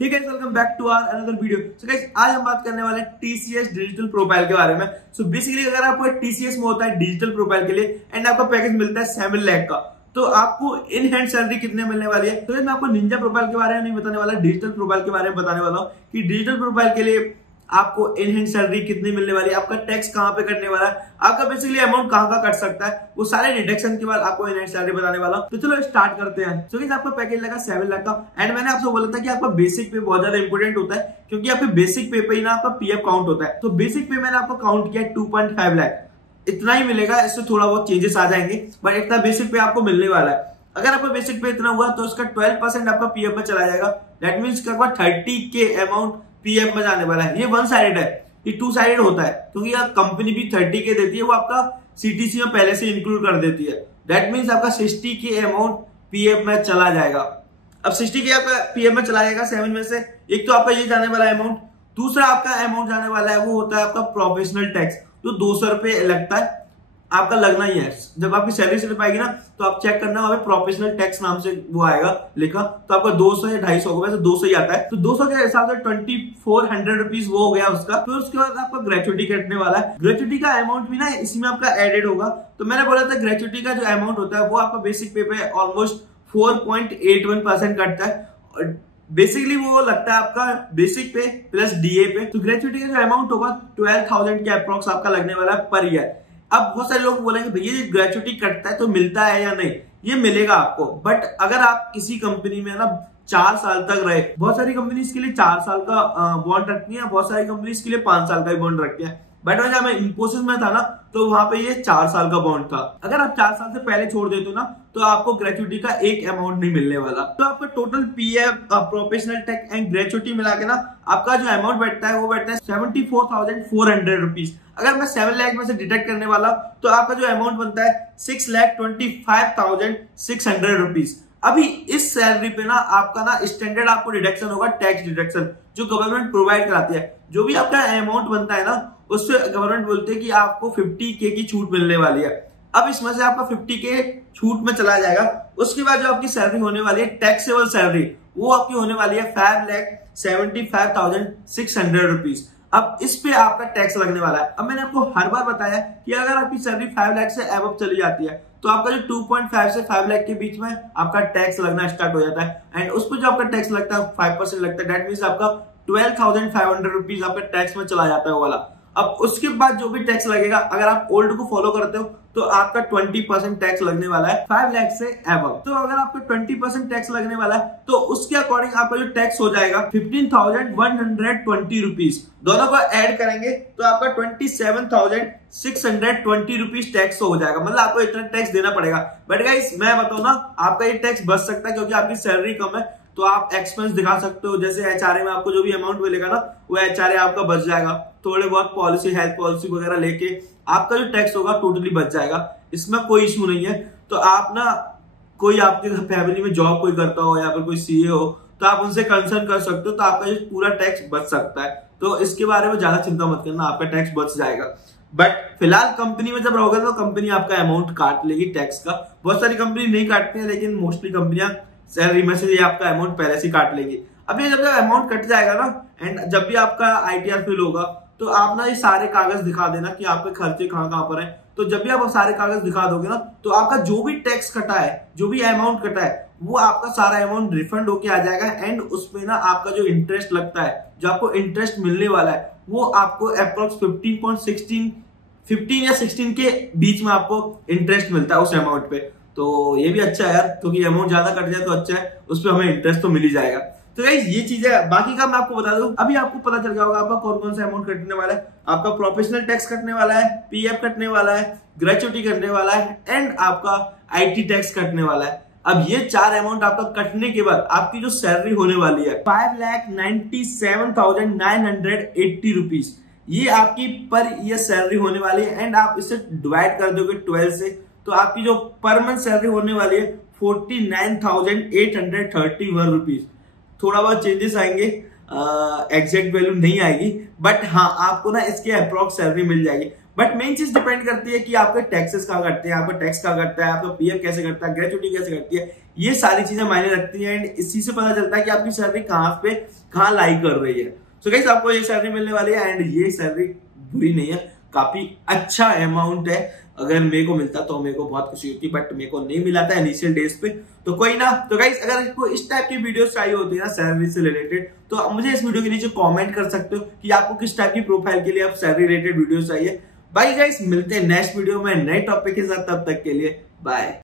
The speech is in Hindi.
ठीक है, welcome back to our another video. So guys, आज हम बात करने वाले हैं टीसीएस डिजिटल प्रोफाइल के बारे में। सो बेसिकली अगर आपको टीसीएस में होता है डिजिटल प्रोफाइल के लिए एंड आपका पैकेज मिलता है 7 लाख का, तो आपको इन हैंड सैलरी कितने मिलने वाली है। तो मैं आपको निंजा प्रोफाइल के बारे में नहीं बताने वाला, डिजिटल प्रोफाइल के बारे में बताने वाला हूँ कि डिजिटल प्रोफाइल के लिए आपको इन हैंड सैलरी कितनी मिलने वाली है, आपका टैक्स कहां पे कटने वाला है, आपका बेसिकली अमाउंट कहां का कट सकता है, वो सारे डिडक्शन के बाद आपको इन हैंड सैलरी बताने वाला हूं। तो चलो स्टार्ट करते हैं। तो आपका पैकेज लगा 7 लाख का एंड मैंने आपसे बोला था कि आपका बेसिक पे बहुत ज्यादा इंपॉर्टेंट होता है, क्योंकि आपके बेसिक पे पे ही ना आपका पीएफ काउंट होता है। तो बेसिक पे मैंने आपको काउंट किया 2.5 लाख, इतना ही मिलेगा, इससे थोड़ा बहुत चेंजेस आ जाएंगे, बट इतना बेसिक पे आपको मिलने वाला है। अगर आपका बेसिक पे इतना हुआ तो उसका 12% आपका पीएफ में चला जाएगा। That means 30K amount PF में जाने वाला है। ये वन साइडेड है, ये टू साइडेड होता है, क्योंकि कंपनी भी 30K देती है, वो आपका सीटीसी में पहले से इंक्लूड कर देती है। दैट मीन्स आपका 60K अमाउंट पीएफ में चला जाएगा। अब 60K आपका पीएफ में चला जाएगा 7 में से। एक तो आपका ये जाने वाला अमाउंट, दूसरा आपका अमाउंट जाने वाला है वो होता है आपका प्रोफेशनल टैक्स, जो 200 रुपए लगता है, आपका लगना ही है। जब आपकी सैलरी स्लिप आएगी ना, तो आप चेक करना, वहां पे प्रोफेशनल टैक्स नाम से वो आएगा लिखा, तो आपका 200 या 250 को, वैसे 200 ही आता है। तो 200 के हिसाब से 2400 रुपीज वो हो गया उसका। फिर उसके बाद आपका ग्रेचुटी कटने वाला है। ग्रेचुटी का अमाउंट भी ना इसी में आपका एडेड होगा। तो मैंने बोला था ग्रेचुटी का जो अमाउंट होता है वो आपका बेसिक पे पे ऑलमोस्ट 4.81% कटता है। बेसिकली वो लगता है आपका बेसिक पे प्लस डीए पे। तो ग्रेचुटी का जो अमाउंट होगा 12,000 के अप्रोक्स आपका लगने वाला है पर ईयर। अब बहुत सारे लोग बोलेंगे भैया ये ग्रेचुटी कटता है तो मिलता है या नहीं। ये मिलेगा आपको, बट अगर आप किसी कंपनी में ना 4 साल तक रहे, बहुत सारी कंपनी इसके लिए 4 साल का बॉन्ड रखती है, बहुत सारी कंपनी इसके लिए 5 साल का बॉन्ड रखती है। बट जब मैं इन्फोसिस में था ना, तो वहां पे ये 4 साल का बॉन्ड था। अगर आप 4 साल से पहले छोड़ देते हो ना, तो आपको ग्रेचुटी का एक अमाउंट नहीं मिलने वाला। तो आपका total PF, professional tax and gratuity मिला के ना आपका जो अमाउंट बैठता है वो बैठता है 74,400 रुपीज। अगर मैं 7 लाख में से डिडक्ट करने वाला, तो आपका जो अमाउंट बनता है 6,25,600 रुपीज। अभी इस सैलरी पे ना आपका ना स्टैंडर्ड आपको डिडक्शन होगा, टैक्स डिडक्शन, जो गवर्नमेंट प्रोवाइड कराती है। जो भी आपका अमाउंट बनता है ना, उससे गवर्नमेंट बोलते हैं कि आपको 50K की छूट मिलने वाली है। अब इसमें से आपका 50K छूट में चला जाएगा। उसके बाद जो आपकी सैलरी होने वाली है, टैक्सेबल सैलरी, वो आपकी होने वाली है 5,75,600 रुपीज। अब इस पे आपका टैक्स लगने वाला है। अब मैंने आपको हर बार बताया कि अगर आपकी सैलरी 5 लाख से अबव चली जाती है, तो आपका जो 2.5 से 5 लाख के बीच में आपका टैक्स लगना स्टार्ट हो जाता है। एंड उस पर जो आपका टैक्स लगता है 5% लगता है। दैट मीन्स आपका 12,500 रुपीज आपका टैक्स में चला जाता है वो वाला। अब उसके बाद जो भी टैक्स लगेगा, अगर आप ओल्ड को फॉलो करते हो, तो आपका 20% टैक्स लगने वाला है 5 लाख से अबव। तो अगर आपको 20% टैक्स लगने वाला है, तो उसके अकॉर्डिंग आपका जो टैक्स हो जाएगा 15,120 रुपीज। दोनों को ऐड करेंगे तो आपका 27,620 रुपीज टैक्स हो जाएगा। मतलब आपको इतना टैक्स देना पड़ेगा। बट गाइस मैं बताऊं ना, आपका ये टैक्स बच सकता है, क्योंकि आपकी सैलरी कम है, तो आप एक्सपेंस दिखा सकते हो। जैसे एचआरए में आपको जो भी अमाउंट मिलेगा ना, वो एचआरए आपका बच जाएगा। थोड़े बहुत पॉलिसी, हेल्थ पॉलिसी वगैरह लेके आपका जो टैक्स होगा टोटली बच जाएगा। इसमें कोई इशू नहीं है। तो आप ना, कोई आपके फैमिली में जॉब कोई करता हो या फिर कोई सीए हो, तो आप उनसे कंसर्न कर सकते हो, तो आपका ये पूरा टैक्स बच सकता है। तो इसके बारे में ज्यादा चिंता मत करना, आपका टैक्स बच जाएगा। बट फिलहाल कंपनी में जब रहोगे तो कंपनी आपका अमाउंट काट लेगी टैक्स का। बहुत सारी कंपनी नहीं काटती है, लेकिन मोस्टली कंपनियां सैलरी में से ये आपका अमाउंट पहले से काट लेगी। अब ये जब अमाउंट कट जाएगा ना, एंड जब भी आपका आईटीआर फिल होगा, तो आप ना ये सारे कागज दिखा देना कि आपके खर्चे कहाँ कहाँ पर है। तो जब भी आप सारे कागज दिखा दोगे ना, तो आपका जो भी टैक्स कटा है, जो भी अमाउंट कटा है, वो आपका सारा अमाउंट रिफंड होके आ जाएगा। एंड उसमें ना आपका जो इंटरेस्ट लगता है, जो आपको इंटरेस्ट मिलने वाला है, वो आपको अप्रोक्स 15 या 16 के बीच में आपको इंटरेस्ट मिलता है उस अमाउंट पे। तो ये भी अच्छा है यार, क्योंकि अमाउंट ज्यादा कट जाए तो अच्छा है, उस पर हमें इंटरेस्ट तो मिल ही जाएगा। तो गाइस ये चीज है। बाकी का मैं आपको बता दूं, अभी आपको पता चल गया होगा आपका कौन कौन सा अमाउंट कटने वाला है। आपका प्रोफेशनल टैक्स कटने वाला है, पीएफ कटने वाला है, ग्रेचुटी कटने वाला है, एंड आपका आईटी टैक्स कटने वाला है। अब ये 4 अमाउंट आपका कटने के बाद आपकी जो सैलरी होने वाली है 5,97,980 रुपीज, ये आपकी पर ईयर सैलरी होने वाली है। एंड आप इसे डिवाइड कर दोगे 12 से, तो आपकी जो पर मंथ सैलरी होने वाली है 49,831 रुपीज। थोड़ा बहुत चेंजेस आएंगे, एग्जैक्ट वैल्यू नहीं आएगी, बट हाँ आपको ना इसके अप्रोक्स सैलरी मिल जाएगी। बट मेन चीज डिपेंड करती है कि आपके टैक्सेस कहाँ कटते हैं, आपका टैक्स कहाँ कटता है, आपका पीएफ कैसे कटता है, ग्रेचुइटी कैसे कटती है, ये सारी चीजें मायने रखती है। एंड इसी से पता चलता है कि आपकी सैलरी कहाँ लाई कर रही है। सो गाइस आपको ये सैलरी मिलने वाली है एंड ये सैलरी बुरी नहीं है, काफी अच्छा अमाउंट है। अगर मेरे को मिलता तो मेरे को बहुत खुशी होती, बट मेरे को नहीं मिला था इनिशियल डेज पे, तो कोई ना। तो गाइस अगर आपको इस टाइप की वीडियोस चाहिए होती है ना सैलरी से रिलेटेड, तो मुझे इस वीडियो के नीचे कमेंट कर सकते हो कि आपको किस टाइप की प्रोफाइल के लिए आप सैलरी रिलेटेड वीडियोस चाहिए। बाय गाइस, मिलते हैं नेक्स्ट वीडियो में नए टॉपिक के साथ, तब तक के लिए बाय।